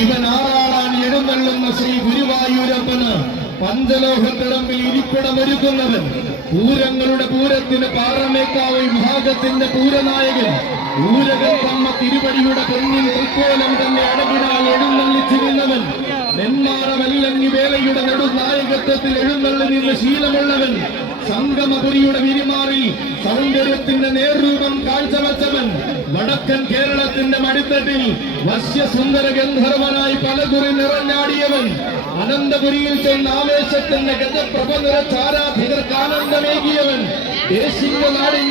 ഇവൻ എഴുന്നള്ളുന്ന ശ്രീ ഗുരുവായൂരപ്പന് പഞ്ചലോഹത്തിടമ്പിൽ ഇരിപ്പിടമൊരുക്കുന്നവൻ. പൂരങ്ങളുടെ പൂരത്തിന് പാറമേക്കാവ് വിഭാഗത്തിന്റെ പൂരനായകൻ. ഊരകൻ തമ്മ തിരുവടിയുടെ പൊന്നിൽ തൃക്കോലം തന്നെ അടകിടാൻ എഴുന്നള്ളിച്ചിരുന്നവൻ. നെന്മാറമല്ലങ്ങി വേലയുടെ നെടുനായകത്വത്തിൽ എഴുന്നള്ളി നിന്ന് ശീലമുള്ളവൻ. സംഗമപുരിയുടെ വിരിമാറി സൗന്ദര്യത്തിന്റെ നേർരൂപം കാഴ്ചവച്ചവൻ. വടക്കൻ കേരളത്തിന്റെ മടിത്തട്ടിൽ വശ്യസുന്ദര ഗന്ധർവനായി പലകുറി നിറഞ്ഞാടിയവൻ അനന്തപുരിയിൽ ചെന്ന് ആവേശത്തിന്റെ ഗജപ്രഭ നിറച്ചാരാധികർക്ക് ആനന്ദമേകിയവൻ. ദേശീയ നാടിന്റെ